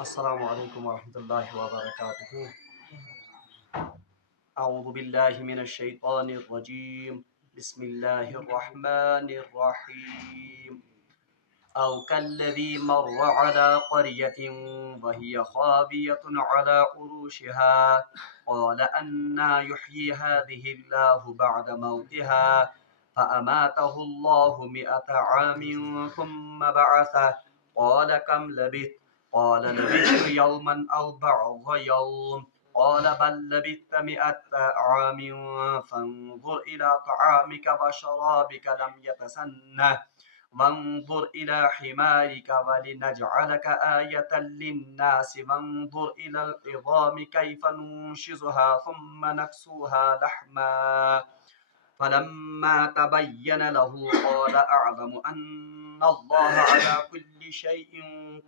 السلام علیکم ورحمۃ اللہ وبرکاتہ. اعوذ باللہ من الشیطان الرجیم. بسم اللہ الرحمن الرحیم. او كالذي مر على قرية وهي خاوية على عروشها قال أنى يحيي هذه الله بعد موتها فأماته الله 100 عام ثم بعثه قال كم لبثت قال لبثت يوما أو بعض يوم قال بل لبثت 100 عام فانظر إلى طعامك وشرابك لم يتسنه وانظر إلى حمارك ولنجعلك آية للناس وانظر إلى العظام كيف ننشزها ثم نكسوها لحما فلما تبين له قال أعلم أن الله على كل شيء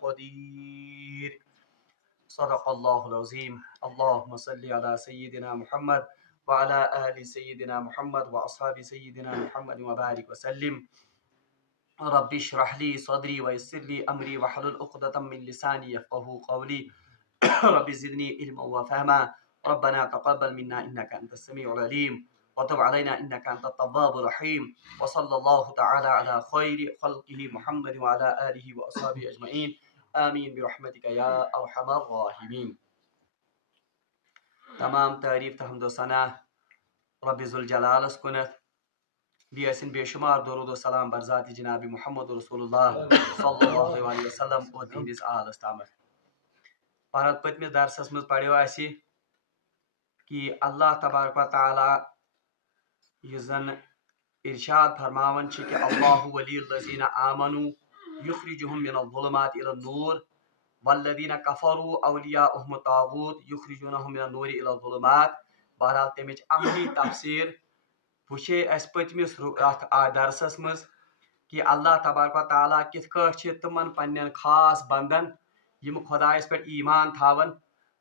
قدير. صدق الله العظيم. اللهم صل على سيدنا محمد وعلى آل سيدنا محمد وأصحاب سيدنا محمد وبارك وسلم. رب اشرح لي صدري ويسر لي امري واحلل عقدة من لساني يفقهوا قولي. رب زدني علما وفهما. ربنا تقبل منا انك انت السميع العليم وتب علينا انك انت التواب الرحيم. وصلى الله تعالى على خير خلقه محمد وعلى اله واصحابه اجمعين. آمین برحمتک یا ارحم الراحمین. تمام تعریف تو حمد و ثنا رب ذوالجلالس کنت. بیسن بے شمار درود و سلام بر ذات جناب محمد رسول اللہ صلی اللہ علیہ وسلم اور تہندس آلس تامت. پرت پتمس درسس مز پڑھو اسی کہ اللہ تبارک و تعالی زن ارشاد فرماون کہ اللہ ولی الذین آمنوا یخرجهم من الظلمات الى النور والذین کفروا اولیاؤہم الطاغوت یخرجونہم من النور الى الظلمات. بہرحال تمچ عملی تفسیر وچے اس پتمس درسس مز کہ اللہ تبارک و تعالیٰ کت کٹ تمن پنن خاص بندن یم خدایس پہ ایمان تھاون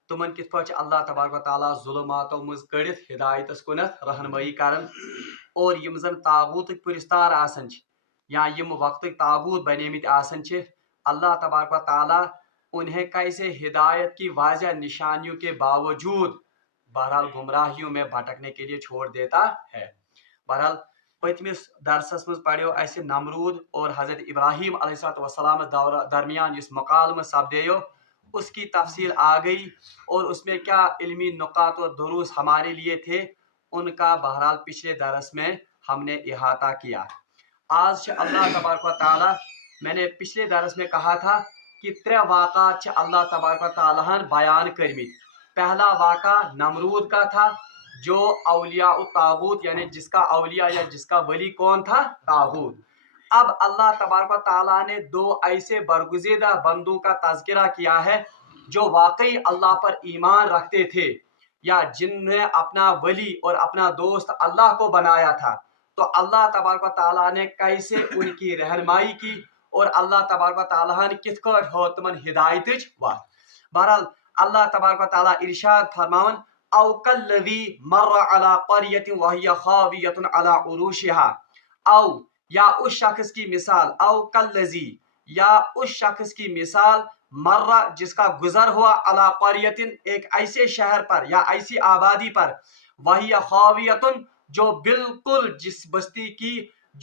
تمن کت پہ اللہ تبارک و تعالیٰ ظلماتو مز کڑت ہدایتس کنت رہنمائی کرن. اور یم زن تاغوت پرستار آسن یا یم وقت تاغوت بنیمت آسن اللہ تبارک و تعالیٰ انہیں کیسے ہدایت کی واضح نشانیوں کے باوجود بہرحال گمراہیوں میں بھٹکنے کے لیے چھوڑ دیتا ہے. بہرحال پتمس درسس مز پڑھو اسہ نمرود اور حضرت ابراہیم علیہ السلام درمیان اس مکالمہ سپدیو اس کی تفصیل آ گئی اور اس میں کیا علمی نکات اور دروس ہمارے لیے تھے ان کا بہرحال پچھلے درس میں ہم نے احاطہ کیا. آج اللہ تبارک و تعالی میں نے پچھلے درس میں کہا تھا کہ 3 واقعات اللہ تبارک و تعالیٰ بیان کرمت. پہلا واقعہ نمرود کا تھا جو اولیاء الطاغوت یعنی جس کا اولیاء یا جس کا ولی کون تھا؟ طاغوت. اب اللہ تبارک و تعالیٰ نے 2 ایسے برگزیدہ بندوں کا تذکرہ کیا ہے جو واقعی اللہ پر ایمان رکھتے تھے یا جن نے اپنا ولی اور اپنا دوست اللہ کو بنایا تھا. تو اللہ تبارک و تعالیٰ نے کیسے ان کی رہنمائی کی اور اللہ تبارک و تعالیٰ نے کت کٹ ہو تمن ہدایت وات. بہرحال اللہ تبارک و تعالیٰ ارشاد فرماون او کالذی مر علی قریۃ وہی خاویۃ علی عروشها. او یا اس شخص کی مثال، او کالذی یا اس شخص کی مثال مر جس کا گزر ہوا علی قریۃ ایک ایسے شہر پر یا ایسی آبادی پر وہی خاویۃ جو بالکل جس بستی کی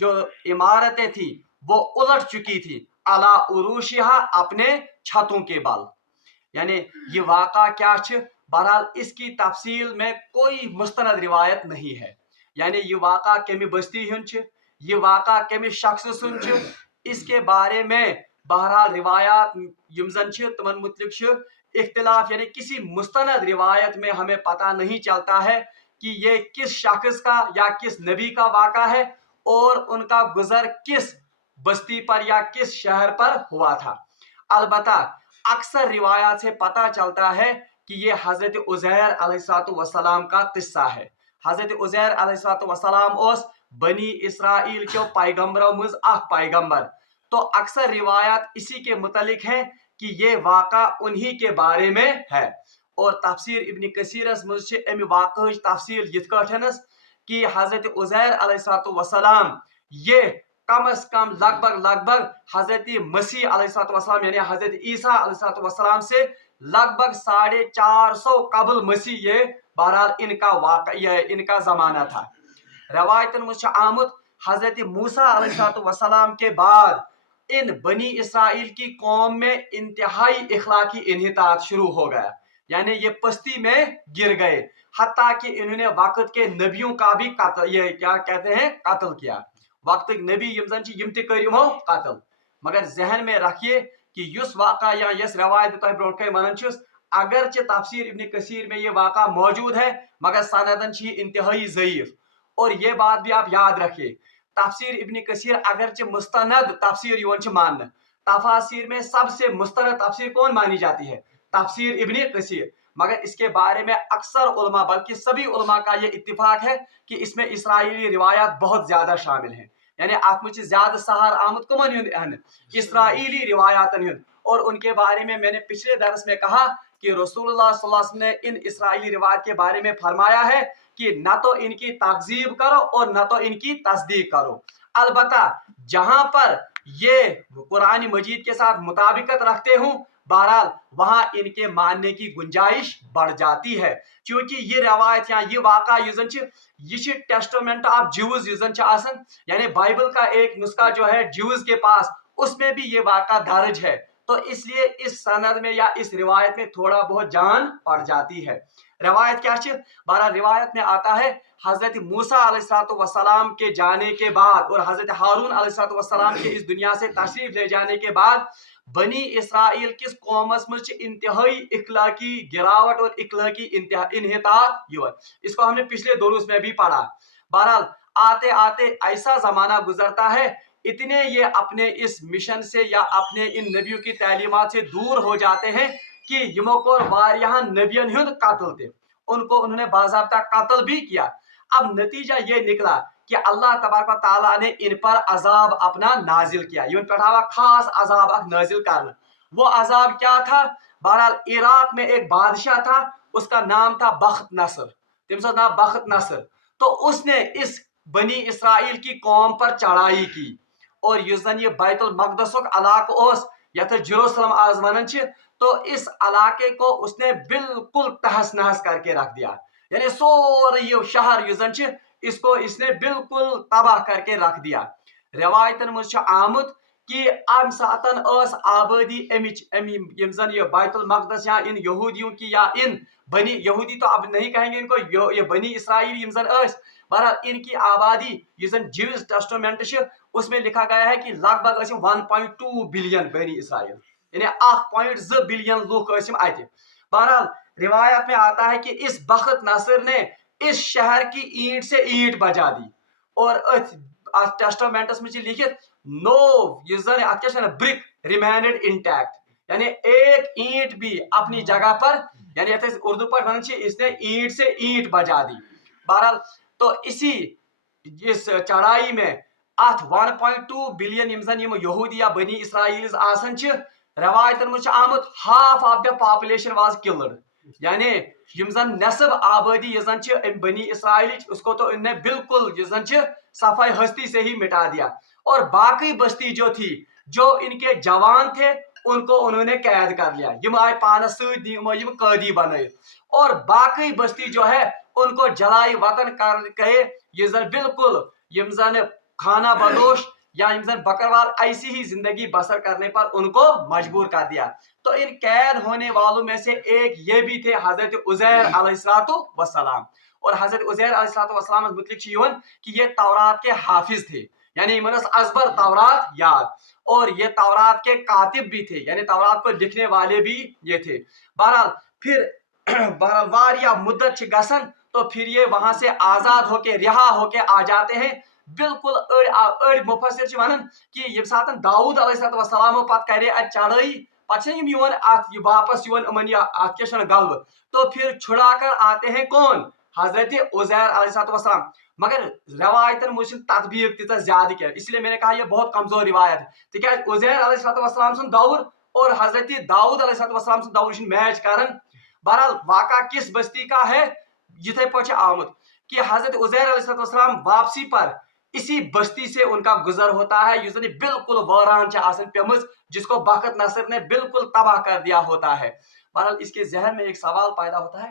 جو عمارتیں تھیں وہ الٹ چکی تھی علی عروشها اپنے چھتوں کے بل. یعنی یہ واقعہ کیا بہرحال اس کی تفصیل میں کوئی مستند روایت نہیں ہے. یعنی یہ واقعہ کمی بستی ہن یہ واقعہ کمی شخص سن اس کے بارے میں بہرحال روایات یم زن تمن متعلق اختلاف یعنی کسی مستند روایت میں ہمیں پتہ نہیں چلتا ہے کہ یہ کس شخص کا یا کس نبی کا واقعہ ہے اور ان کا گزر کس بستی پر یا کس شہر پر ہوا تھا. البتہ اکثر روایات سے پتہ چلتا ہے کہ یہ حضرت عزیر علیہ السلام کا قصہ ہے. حضرت عزیر علیہ السلام اس بنی اسرائیل کے پیغمبروں مز اخ پیغمبر. تو اکثر روایات اسی کے متعلق ہیں کہ یہ واقعہ انہی کے بارے میں ہے. اور تفسیر ابن کثیرس مز امی واقعہ تفصیل یت کٹھنس کہ حضرت عزیر علیہ السلام یہ کم از کم لگ بھگ حضرت مسیح علیہ السلام یعنی حضرت عیسیٰ علیہ السلام سے لگ بھگ 450 قبل مسیح یہ بہرحال ان کا واقعہ ان کا زمانہ تھا. روایتن مجھ آمد حضرت موسیٰ علیہ السلام کے بعد ان بنی اسرائیل کی قوم میں انتہائی اخلاقی انحطاط شروع ہو گیا، یعنی یہ پستی میں گر گئے، حتیٰ کہ انہوں نے وقت کے نبیوں کا بھی قتل یہ کیا کہتے ہیں قتل کیا. وقت نبی یم زن یم تہ کرمو قتل. مگر ذہن میں رکھیے کہ یس واقعہ یا یس روایت تہ برونٹ کن ونان چھس اگرچہ تفسیر ابن کثیر میں یہ واقعہ موجود ہے مگر سندن چھ انتہائی ضعیف. اور یہ بات بھی آپ یاد رکھیے تفسیر ابن کثیر اگرچہ مستند تفسیر یون چھ ماننا، تفاسیر میں سب سے مستند تفسیر کون مانی جاتی ہے؟ تفسیر ابن کثیر. مگر اس کے بارے میں اکثر علماء بلکہ سبھی علماء کا یہ اتفاق ہے کہ اس میں اسرائیلی روایات بہت زیادہ شامل ہیں، یعنی آپ مجھے زیادہ سہار آمد کمن ہند اسرائیلی روایات ہند. اور ان کے بارے میں نے پچھلے درس میں کہا کہ رسول اللہ صلی اللہ علیہ وسلم نے ان اسرائیلی روایات کے بارے میں فرمایا ہے کہ نہ تو ان کی تکذیب کرو اور نہ تو ان کی تصدیق کرو. البتہ جہاں پر یہ قرآن مجید کے ساتھ مطابقت رکھتے ہوں بہرحال وہاں ان کے ماننے کی گنجائش بڑھ جاتی ہے، کیونکہ یہ روایت یا یہ واقعہ یہ ٹیسٹامنٹ آف جیوز یعنی بائبل کا ایک نسخہ جو ہے جیوز کے پاس اس میں بھی یہ واقعہ درج ہے. تو اس لیے اس سند میں یا اس روایت میں تھوڑا بہت جان پڑ جاتی ہے. روایت کیا ہے؟ بہرحال روایت میں آتا ہے حضرت موسیٰ علیہ السلام کے جانے کے بعد اور حضرت ہارون علیہ السلام کے اس دنیا سے تشریف لے جانے کے بعد بنی اسرائیل کس قومس مجھ انتہائی اخلاقی گراوٹ اور اخلاقی انحطاط یہ اس کو ہم نے پچھلے دروس میں بھی پڑھا. بہرحال آتے آتے ایسا زمانہ گزرتا ہے اتنے یہ اپنے اس مشن سے یا اپنے ان نبیوں کی تعلیمات سے دور ہو جاتے ہیں کہ یمو کو واریاں نبیوں ہند قتل تھے، ان کو انہوں نے باضابطہ قتل بھی کیا. اب نتیجہ یہ نکلا کہ اللہ تبارک و تعالیٰ نے ان پر عذاب اپنا نازل کیا، ان پر خاص عذاب نازل کرنا. وہ عذاب کیا تھا؟ بہرحال عراق میں ایک بادشاہ تھا، اس کا نام تھا بخت نصر، تم نام بخت نصر. تو اس نے اس بنی اسرائیل کی قوم پر چڑھائی کی اور یس زن یہ بیت المقدس علاقہ اس یت جروسلم آز ونان تو اس علاقے کو اس نے بالکل تہس نہس کر کے رکھ دیا، یعنی سورے یہ شہر یس زن اس کو اس نے بالکل تباہ کر کے رکھ دیا. روایتن مجھ آمد کہ ام ساتن اس آبادی یم زن یہ بیت المقدس یا ان یہودیوں کی یا ان بنی یہودی تو اب نہیں کہیں گے ان کو، یہ بنی اسرائیل یم زن اس بہرحال ان کی آبادی یہ زن جیوز ٹیسٹامنٹ اس میں لکھا گیا ہے کہ لگ بھگ 1.2 بلین بنی اسرائیل، یعنی 1.2 بلین لوگ اتہ. بہرحال روایت میں آتا ہے کہ اس بخت نصر نے اس شہر کی اینٹ سے اینٹ بجا دی اور ٹیسٹامنٹس میں لکھت نو یہ زن ات برک ریمینڈ انٹیکٹ، یعنی ایک اینٹ بھی اپنی جگہ پر، یعنی اردو پر اس نے اینٹ سے اینٹ بجا دی. بہرحال تو اسی اس چڑھائی میں ات 1.2 بلین یم زن یہودی یا بنی اسرائیل آسان روایتن مجھ آمد half of the population was killed, یعنی یم زن نصب آبادی یہ زن بنی اسرائیل اس کو تو ان نے بالکل یہ زن صفائی ہستی سے ہی مٹا دیا. اور باقی بستی جو تھی جو ان کے جوان تھے ان کو انہوں نے قید کر لیا، یم آئے پانس یم قیدی بنائے، اور باقی بستی جو ہے ان کو جلائی وطن کہے یہ زن بالکل یم زن کھانا بدوش یا یم زن بکروال ایسی ہی زندگی بسر کرنے پر ان کو مجبور کر دیا. تو ان قید ہونے والوں میں سے ایک یہ بھی تھے حضرت عزیر علیہ السلام. اور حضرت عزیر علیہ السلام متعلق یہ کہ یہ تورات کے حافظ تھے، یعنی منس ازبر تورات یاد، اور یہ تورات کے کاتب بھی تھے، یعنی تورات کو لکھنے والے بھی یہ تھے. بہرحال پھر واریاہ مدت گسن تو پھر یہ وہاں سے آزاد ہو کے رہا ہو کے آ جاتے ہیں. بالکل اڑ مفسر ونان کہ یم سات داؤد علیہ السلام پتہ کرے ات چڑھائی پتہ واپس ات کیا غلبہ، تو پھر چھڑا کر آتے ہیں کون؟ حضرت عزیر علیہ السلام. مگر روایتن مجھ تطبیق تیزہ زیادہ کیا، اس لیے میں نے کہا یہ بہت کمزور روایت ہے، تک عزیر علیہ السلام سن دور اور حضرت داؤد علیہ السلام سن دور میچ کرن. بہرحال واقعہ کس بستی کا ہے؟ یتھے پہ آمد کہ حضرت عزیر علیہ السلام واپسی پر اسی بستی سے ان کا گزر ہوتا ہے یس زن بالکل ویران آسن پیمز جس کو بخت نصر نے بالکل تباہ کر دیا ہوتا ہے. بہرحال اس کے ذہن میں ایک سوال پیدا ہوتا ہے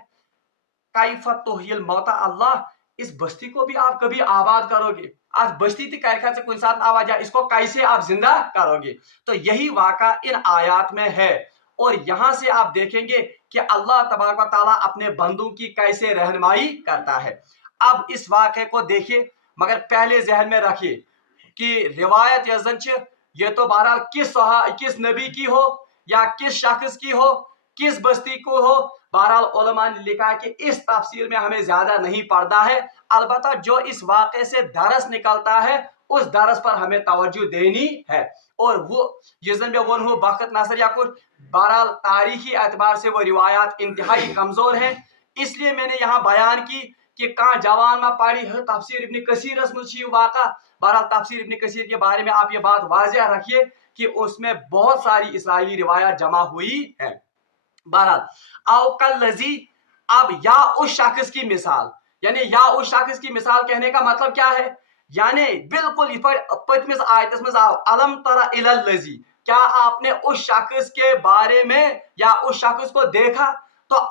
کیف تحیی الموتى اللہ اس بستی کو بھی آپ کبھی آباد کرو گے آج بستی تھی کر سے کوئی ساتھ آواز اس کو کیسے آپ زندہ کرو گے. تو یہی واقعہ ان آیات میں ہے اور یہاں سے آپ دیکھیں گے کہ اللہ تبارک و تعالیٰ اپنے بندوں کی کیسے رہنمائی کرتا ہے. اب اس واقعے کو دیکھیے مگر پہلے ذہن میں رکھیے کہ روایت یزن یہ تو بہرحال کس نبی کی ہو یا کس شخص کی ہو کس بستی کو ہو بہرحال علماء نے لکھا کہ اس تفصیل میں ہمیں زیادہ نہیں پڑھنا ہے. البتہ جو اس واقعے سے درس نکلتا ہے اس درس پر ہمیں توجہ دینی ہے اور وہ جس دن میں وہ بخت نصر یا کچھ بہرحال تاریخی اعتبار سے وہ روایات انتہائی کمزور ہیں. اس لیے میں نے یہاں بیان کی کہ کہاں جوان میں پڑھی ہے تفسیر ابن کثیر میں واقعہ. بہرحال تفسیر ابن کثیر کے بارے میں آپ یہ بات واضح رکھیے کہ اس میں بہت ساری اسرائیلی روایات جمع ہوئی ہیں. بہرحال او کالذی اب یا اس شخص کی مثال یعنی یا اس شخص کی مثال کہنے کا مطلب کیا ہے یعنی بالکل پتمس آیتس مز آو الم تر الی الذی کیا آپ نے اس شخص کے بارے میں یا اس شخص کو دیکھا تو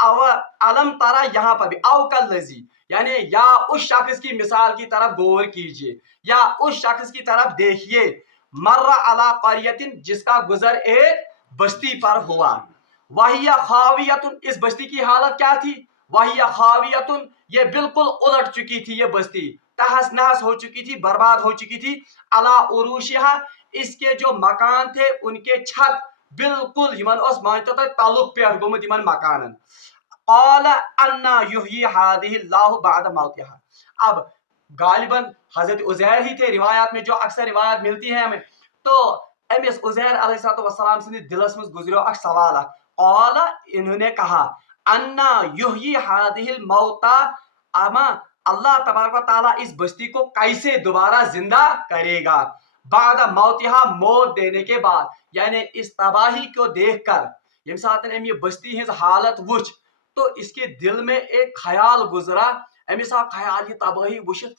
الم ترا یہاں پر بھی او کالذی یعنی یا اس شخص کی مثال کی طرف غور کیجئے یا اس شخص کی طرف دیکھیے مر علی قریۃ جس کا گزر ایک بستی پر ہوا وہی خاویت اس بستی کی حالت کیا تھی وہی خاویت یہ بالکل الٹ چکی تھی یہ بستی تہس نہس ہو چکی تھی برباد ہو چکی تھی علی عروشہا اس کے جو مکان تھے ان کے چھت بالکل یمن اس مانتے تھے تعلق پیٹ گومت یمن مکانن قال انا یحیی هذه اللہ بعد موتها اب غالباً حضرت عزیر ہی تھے روایات میں جو اکثر روایات ملتی ہیں ہمیں تو امس عزیر علیہ السلام سے دلس میں گزریو اک سوال قال انہوں نے کہا انا یحیی هذه الموتى اما اللہ تبارک و تعالیٰ اس بستی کو کیسے دوبارہ زندہ کرے گا بعد موتها موت دینے کے بعد یعنی اس تباہی کو دیکھ کر یم ساتن ام یہ بستی ہز حالت وچ تو اس کے دل میں ایک خیال گزرا امس آو خیال یہ تباہی وچت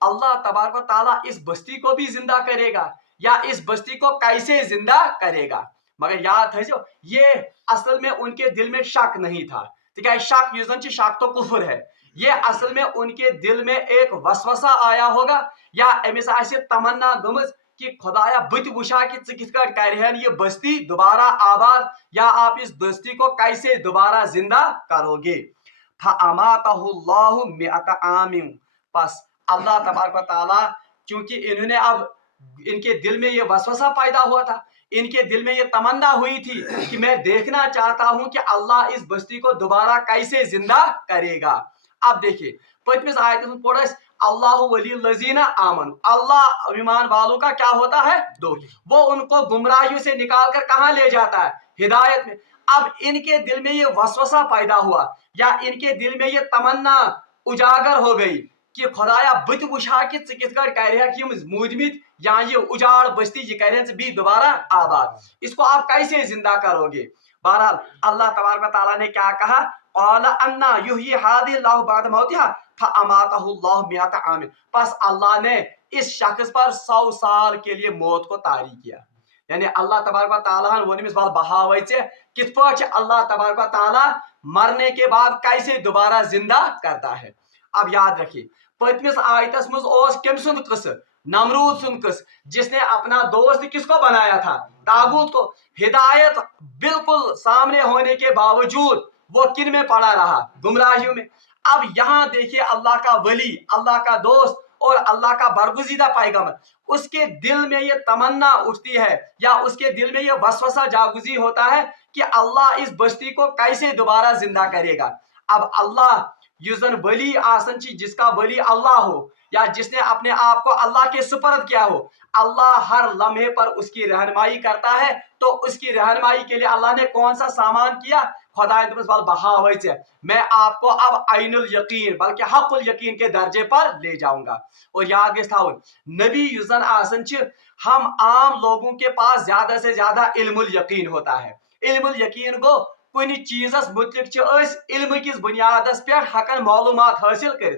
اللہ تبارک و تعالیٰ اس بستی کو بھی زندہ کرے گا یا اس بستی کو کیسے زندہ کرے گا. مگر یاد تھو یہ اصل میں ان کے دل میں شک نہیں تھا تک شک یزن شک تو کفر ہے یہ اصل میں ان کے دل میں ایک وسوسہ آیا ہوگا یا امس آسہ تمنا گمز کہ خدایا بت وشا کہ کت کٹ کرہن یہ بستی دوبارہ آباد یا آپ اس بستی کو کیسے دوبارہ زندہ کرو گے. فاماتہ اللہ مئۃ عام پس اللہ تبارک و تعالیٰ چونکہ انہوں نے اب ان کے دل میں یہ وسوسہ پیدا ہوا تھا ان کے دل میں یہ تمنا ہوئی تھی کہ میں دیکھنا چاہتا ہوں کہ اللہ اس بستی کو دوبارہ کیسے زندہ کرے گا. اب دیکھیے پتمس آیت میں پڑھ اللہ ولی الذین آمنوا اللہ ایمان والوں کا کیا ہوتا ہے دوست وہ ان کو گمراہیوں سے نکال کر کہاں لے جاتا ہے ہدایت میں. اب ان کے دل میں یہ وسوسہ پیدا ہوا یا ان کے دل میں یہ تمنا اجاگر ہو گئی کہ خدایا بت وشا کہ کت کٹ کرہک یم مودمت یا یہ اجاڑ بستی یہ کرہن بھی دوبارہ آباد اس کو آپ کیسے زندہ کرو گے. بہرحال اللہ تبارک و تعالیٰ نے کیا کہا قال انا یحیی هذه اللہ بعد موتها فاماتہ اللہ مئۃ عام پس اللہ نے اس شخص پر 100 سال کے لیے موت کو طاری کیا یعنی اللہ تبارک و تعالیٰ ونمس بال بہاوے کت پہ اللہ تبارک و تعالیٰ مرنے کے بعد کیسے دوبارہ زندہ کرتا ہے. اب یاد رکھیے پتمس آیتس مز کم سند قصہ نمرود سند قصہ جس نے اپنا دوست کس کو بنایا تھا تاغوت کو ہدایت بالکل سامنے ہونے کے باوجود وہ کن میں پڑا رہا گمراہیوں میں. اب یہاں دیکھیے اللہ کا ولی اللہ کا دوست اور اللہ کا برگزیدہ پیغمبر اس کے دل میں یہ تمنا اٹھتی ہے یا اس کے دل میں یہ وسوسہ جاگزی ہوتا ہے کہ اللہ اس بستی کو کیسے دوبارہ زندہ کرے گا. اب اللہ یزن ولی آسن چی جس کا ولی اللہ ہو یا جس نے اپنے آپ کو اللہ کے سپرد کیا ہو اللہ ہر لمحے پر اس کی رہنمائی کرتا ہے تو اس کی رہنمائی کے لیے اللہ نے کون سا سامان کیا خدا بہاوے میں آپ کو اب عین الیقین بلکہ حق الیقین کے درجے پر لے جاؤں گا. اور یاد گژھِ تھاون نبی یزن آسن چھ ہم عام لوگوں کے پاس زیادہ سے زیادہ علم الیقین ہوتا ہے. علم الیقین گو کن چیزس متعلق علم کس بنیادس پہ ہکن معلومات حاصل کر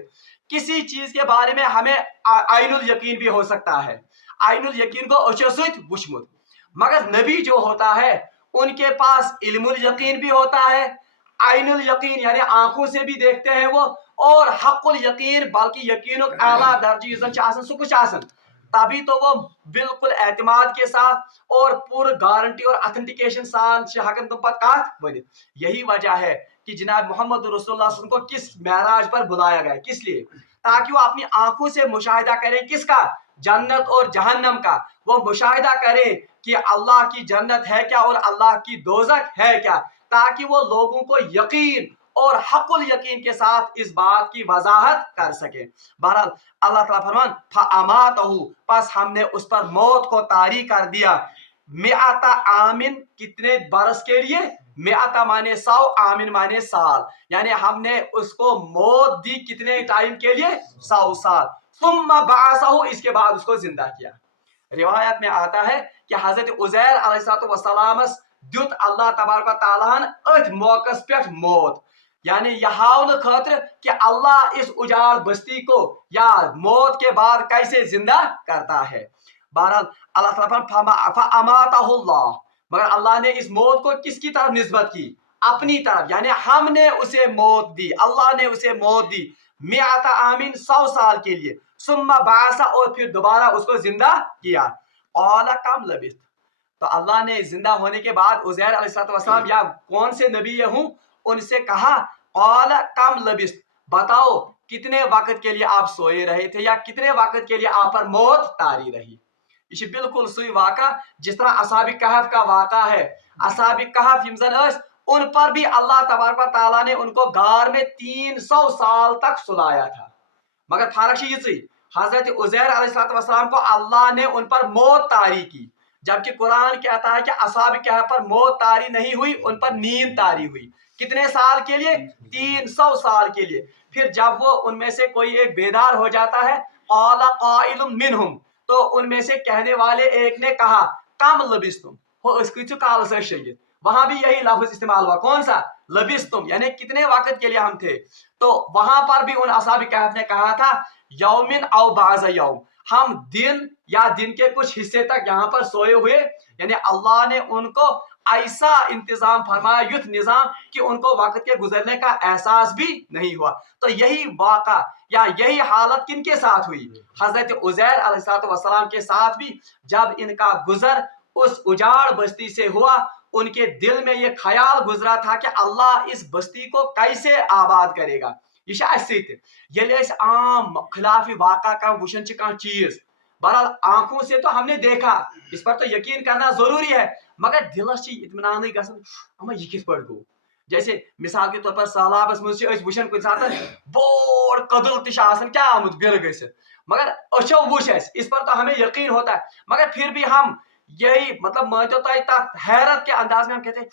کسی چیز کے بارے میں ہمیں عین الیقین بھی ہو سکتا ہے، عین الیقین کو اچھے سۭتۍ وچھمت، مگر نبی جو ہوتا ہے ان کے پاس علم الیقین بھی ہوتا ہے، عین الیقین یعنی آنکھوں سے بھی دیکھتے ہیں وہ، اور حق الیقین بلکہ یقین اعلیٰ درجہ یُس زن چھُ آسان سُہ کُس چھُ آسان، تبھی تو وہ بالکل اعتماد کے ساتھ اور پورا گارنٹی اور اتھنٹیکیشن سان سے ہکن تم پتہ کات ونت۔ یہی وجہ ہے کہ جناب محمد رسول اللہ صلی اللہ علیہ وسلم کو کس معراج پر بلایا گیا، کس لیے؟ تاکہ وہ اپنی آنکھوں سے مشاہدہ کریں کس کا؟ جنت اور جہنم کا، وہ مشاہدہ کریں کہ اللہ کی جنت ہے کیا اور اللہ کی دوزخ ہے کیا، تاکہ وہ لوگوں کو یقین اور حق الیقین کے ساتھ اس بات کی وضاحت کر سکے۔ بہرحال اللہ تعالیٰ فرمان فَأَمَاتَهُ، پس ہم نے اس پر موت کو طاری کر دیا، مئات عامن، کتنے برس کے لیے؟ مئات مانے 100، عامن مانے سال، یعنی ہم نے اس کو موت دی کتنے ٹائم کے لیے؟ 100 سال، ثم بعثه، اس کے بعد اس کو زندہ کیا۔ روایت میں آتا ہے کہ حضرت عزیر علیہ السلام دیت اللہ تبارک و تعالیٰ اتھ موقع پہ موت، یعنی یہ ہاؤن خاطر کہ اللہ اس اجاڑ بستی کو یا موت کے بعد کیسے زندہ کرتا ہے۔ بہرحال اللہ تعالیٰ فَأَمَاتَهُ اللَّهُ، مگر اللہ نے اس موت کو کس کی طرف نسبت کی؟ اپنی طرف، یعنی ہم نے اسے موت دی، اللہ نے اسے موت دی، مئات عامن 100 سال کے لیے، ثم بعث، اور پھر دوبارہ اس کو زندہ کیا۔ قال کم لبثت، تو اللہ نے زندہ ہونے کے بعد عزیر علیہ السلام یا کون سے نبی ہوں ان سے کہا قال کم لبثت، بتاؤ کتنے وقت کے لیے آپ سوئے رہے تھے یا کتنے وقت کے لیے آپ پر موت طاری رہی۔ یہ بالکل سوئی واقعہ جس طرح اصحاب کہف کا واقعہ ہے، اصحاب کہف یم زن ان پر بھی اللہ تبارک و تعالیٰ نے ان کو غار میں 300 سال تک سلایا تھا، مگر فرق یہ حضرت عزیر علیہ السلام کو اللہ نے ان پر موت طاری کی، جبکہ قرآن کہتا ہے کہ اصحاب کہف پر موت طاری نہیں ہوئی، ان پر نیند طاری ہوئی۔ کتنے سال کے لیے؟ 300 سال کے لیے۔ پھر جب وہ ان میں سے کوئی ایک بیدار ہو جاتا ہے، قال قائل منہم، تو ان میں سے کہنے والے ایک نے کہا کم لبثتم، وہ اس کی کال سے شہید، وہاں بھی یہی لفظ استعمال ہوا، کون سا؟ لبثتم، یعنی کتنے وقت کے لیے ہم تھے۔ تو وہاں پر بھی ان اصحاب کہف نے کہا تھا یومن او بعض یوم، ہم دن یا دن کے کچھ حصے تک یہاں پر سوئے ہوئے، یعنی اللہ نے ان کو ایسا انتظام فرمایا، یوتھ نظام، کہ ان کو وقت کے گزرنے کا احساس بھی نہیں ہوا۔ تو یہی واقعہ یا یہی حالت کن کے ساتھ ہوئی؟ حضرت عزیر علیہ السلام کے ساتھ بھی، جب ان کا گزر اس اجاڑ بستی سے ہوا، ان کے دل میں یہ خیال گزرا تھا کہ اللہ اس بستی کو کیسے آباد کرے گا۔ یہ عام خلافی واقعہ کا وشن کان چیز، بہرحال آنکھوں سے تو ہم نے دیکھا، اس پر تو یقین کرنا ضروری ہے، مگر دلس اطمینان گژھان اما یہ کت پٲٹھۍ گوٚو۔ جیسے مثال کے طور پر سہلابس مز وچھان کُنہِ ساتہٕ بوڑ کدل تہ آسان کیا آمت گر گژھِتھ، مگر اچھو وچھ اس پر تو ہمیں یقین ہوتا ہے، مگر پھر بھی ہم یہی مطلب مانتے تو تک حیرت کے انداز میں ہم کہتے ہیں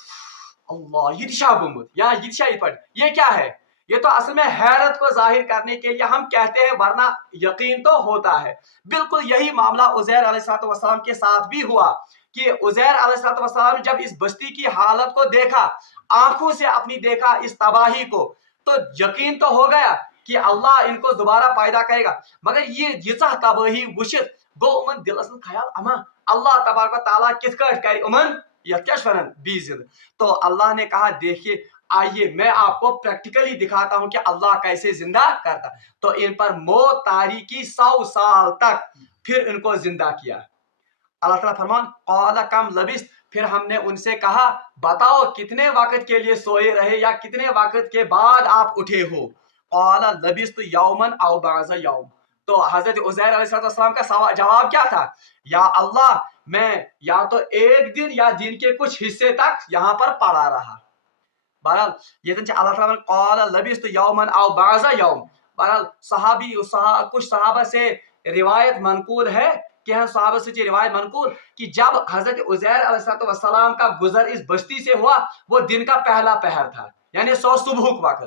اللہ یہ تہ گوٚمُت یا یہ تہ یہ پڑھ، یہ کیا ہے؟ یہ تو اصل میں حیرت کو ظاہر کرنے کے لیے ہم کہتے ہیں، ورنہ یقین تو ہوتا ہے۔ بالکل یہی معاملہ عزیر علیہ السلام کے ساتھ بھی ہوا کہ عزیر علیہ السلام جب اس بستی کی حالت کو دیکھا، آنکھوں سے اپنی دیکھا اس تباہی کو، تو یقین تو ہو گیا کہ اللہ ان کو دوبارہ پیدا کرے گا، مگر یہ تباہی وچھت گو امن دلس من خیال اما اللہ تبارک و تعالیٰ کت کٹ کرے امن یت کیا ونان بی زند۔ تو اللہ نے کہا دیکھیے آئیے میں آپ کو پریکٹیکلی دکھاتا ہوں کہ اللہ کیسے زندہ کرتا، تو ان پر موت طاری کی 100 سال تک، پھر ان کو زندہ کیا۔ اللہ تعالیٰ فرمان قال کم لبثت، پھر ہم نے ان سے کہا بتاؤ کتنے وقت کے لیے سوئے رہے یا کتنے وقت کے بعد آپ اٹھے ہو؟ قال لبثت یوما او بعض یوم، تو حضرت عزیر علیہ السلام کا جواب کیا تھا؟ یا اللہ میں یا تو ایک دن یا دن کے کچھ حصے تک یہاں پر پڑا رہا۔ بہرحال یہ اللہ تعالیٰ قال لبثت یوما او بعض یوم، بہرحال کچھ صحابہ سے روایت منقول ہے کہ صحابہ سے روایت منقول کہ جب حضرت عزیر علیہ السلام کا گزر اس بستی سے ہوا، وہ دن کا پہلا پہر تھا، یعنی صبح وقت،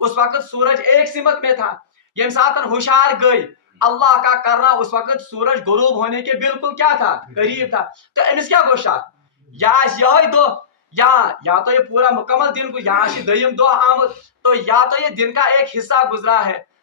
اس وقت سورج ایک سمت میں تھا، یم ساتن ہوشیار گئی اللہ کا کرنا، اس وقت سورج غروب ہونے کے بالکل کیا تھا؟ قریب تھا۔ تو امس کیا گو شک یا یہ دو یا تو یہ پورا مکمل دن کو یہاں سے دیم دو آمد، تو یا تو یہ دن کا ایک حصہ گزرا ہے،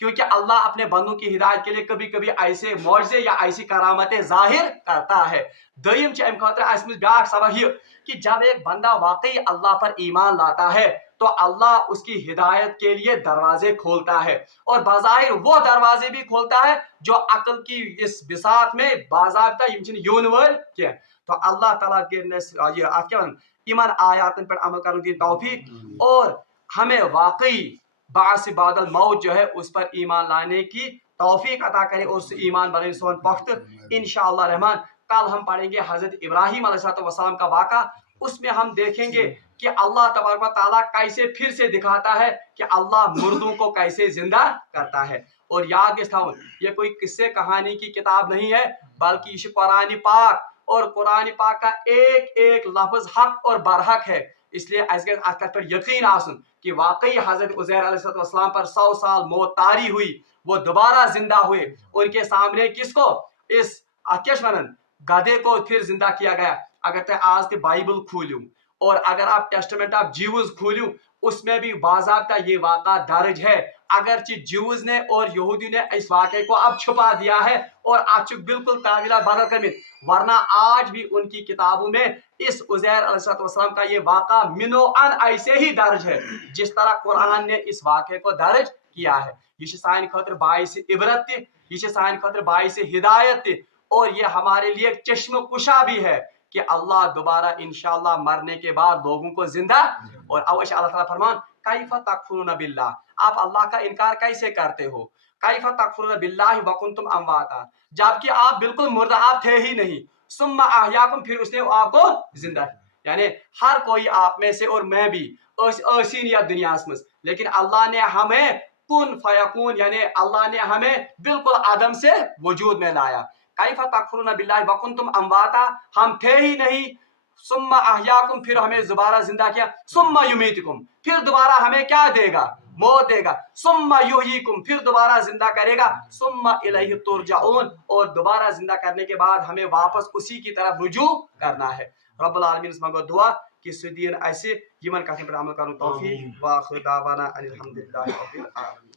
کیونکہ اللہ اپنے بندوں کی ہدایت کے لیے کبھی کبھی ایسے معجزے یا ایسی کرامتیں ظاہر کرتا ہے. دویم چھ امہ خاطر اس مز بیاکھ سبق یہ کہ جب ایک بندہ واقعی اللہ پر ایمان لاتا ہے تو اللہ اس کی ہدایت کے لیے دروازے کھولتا ہے، اور بظاہر وہ دروازے بھی کھولتا ہے جو عقل کی اس بساط میں باضابطہ یون ول کی. تو اللہ تعالیٰ کے ایمان آیاتن پر عمل کرنے کی توفیق اور ہمیں واقعی باعث بعد الموت جو ہے اس پر ایمان لانے کی توفیق عطا کرے، اس ایمان بنے سون پخت انشاءاللہ رحمان. کل ہم پڑھیں گے حضرت ابراہیم علیہ السلام کا واقعہ. اس میں ہم دیکھیں گے کہ اللہ تبارک و تعالیٰ کیسے پھر سے دکھاتا ہے کہ اللہ مردوں کو کیسے زندہ کرتا ہے. اور یاد گژھِ یہ کوئی قصے کہانی کی کتاب نہیں ہے بلکہ یہ قرآن پاک، اور قرآن پاک کا ایک ایک لفظ حق اور برحق ہے. اس لیے اس کت پر یقین آسن کہ واقعی حضرت عزیر علیہ السلام پر 100 سال موت طاری ہوئی، وہ دوبارہ زندہ ہوئے. ان کے سامنے کس کو؟ اس گدھے کو پھر زندہ کیا گیا. اگر تے آج تے بائبل کھولیو اور اگر آپ ٹیسٹمنٹ آف جیوز کھولیو اس میں بھی باضابطہ یہ واقعہ درج ہے. اگرچہ جیوز نے اور یہودی نے اس واقعے کو اب چھپا دیا ہے اور آج بالکل تعویلات بدل کر، ورنہ آج بھی ان کی کتابوں میں اس عزیر علیہ السلام کا یہ واقعہ منو ان ایسے ہی درج ہے جس طرح قرآن نے اس واقعے کو درج کیا ہے. یہ سان خاطر باعث عبرت تہ، یہ سان خاطر باعث ہدایت تہ، اور یہ ہمارے لیے چشم کشا بھی ہے کہ اللہ دوبارہ انشاءاللہ مرنے کے بعد لوگوں کو زندہ. اور اوش اللہ تعالیٰ فرمان کیف تکفرون باللہ، آپ اللہ کا انکار کیسے کرتے ہو؟ کیف تکفرون باللہ وکنتم امواتا، جبکہ آپ بالکل مردہ، آپ تھے ہی نہیں. ثم احیاکم، پھر اس نے آپ کو زندہ. یعنی ہر کوئی آپ میں سے اور میں بھی ایسی یا دنیا مز، لیکن اللہ نے ہمیں کن فیکون، یعنی اللہ نے ہمیں بالکل عدم سے وجود میں لایا. کیف تکفرون باللہ وکنتم امواتا، ہم تھے ہی نہیں. ثم احیاکم، پھر ہمیں دوبارہ زندہ کیا. ثم یمیتکم، پھر دوبارہ ہمیں کیا دے گا؟ موت دے گا. ثم یحییکم، پھر دوبارہ زندہ کرے گا. ثم الیہ ترجعون، اور دوبارہ زندہ کرنے کے بعد ہمیں واپس اسی کی طرف رجوع کرنا ہے. رب العالمین اس مانگو دعا کہ سدین ایسے یمن کتن پر عمل کرن توفیق. واخر دعوانا ان الحمدللہ رب العالمین.